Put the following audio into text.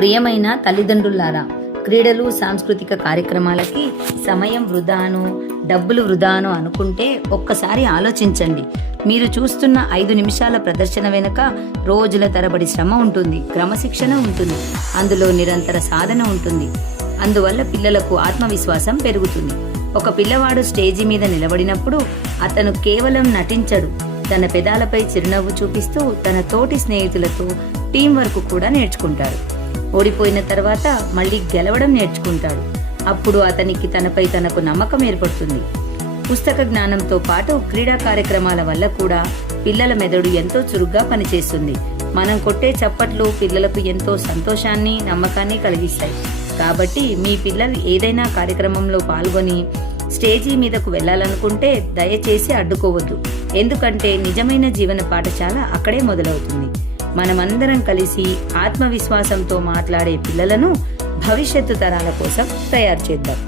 ప్రియమైన తల్లిదండ్రులారా, క్రీడలు సాంస్కృతిక కార్యక్రమాలకి సమయం వృధాను, డబ్బులు వృధాను అనుకుంటే ఒక్కసారి ఆలోచించండి. మీరు చూస్తున్న 5 నిమిషాల ప్రదర్శన వెనుక రోజుల తరబడి శ్రమ ఉంటుంది, క్రమశిక్షణ ఉంటుంది, అందులో నిరంతర సాధన ఉంటుంది. అందువల్ల పిల్లలకు ఆత్మవిశ్వాసం పెరుగుతుంది. ఒక పిల్లవాడు స్టేజి మీద నిలబడినప్పుడు అతను కేవలం నటించడు, తన పెదాలపై చిరునవ్వు చూపిస్తూ తన తోటి స్నేహితులతో టీం వర్క్ కూడా నేర్చుకుంటాడు. ఓడిపోయిన తర్వాత మళ్ళీ గెలవడం నేర్చుకుంటాడు. అప్పుడు అతనికి తనపై తనకు నమ్మకం ఏర్పడుతుంది. పుస్తక జ్ఞానంతో పాటు క్రీడా కార్యక్రమాల వల్ల కూడా పిల్లల మెదడు ఎంతో చురుగ్గా పనిచేస్తుంది. మనం కొట్టే చప్పట్లు పిల్లలకు ఎంతో సంతోషాన్ని, నమ్మకాన్ని కలిగిస్తాయి. కాబట్టి మీ పిల్లలు ఏదైనా కార్యక్రమంలో పాల్గొని స్టేజీ మీదకు వెళ్లాలనుకుంటే దయచేసి అడ్డుకోవద్దు. ఎందుకంటే నిజమైన జీవన పాఠశాల అక్కడే మొదలవుతుంది. మనమందరం కలిసి ఆత్మవిశ్వాసంతో మాట్లాడే పిల్లలను భవిష్యత్తు తరాల కోసం తయారు చేద్దాం.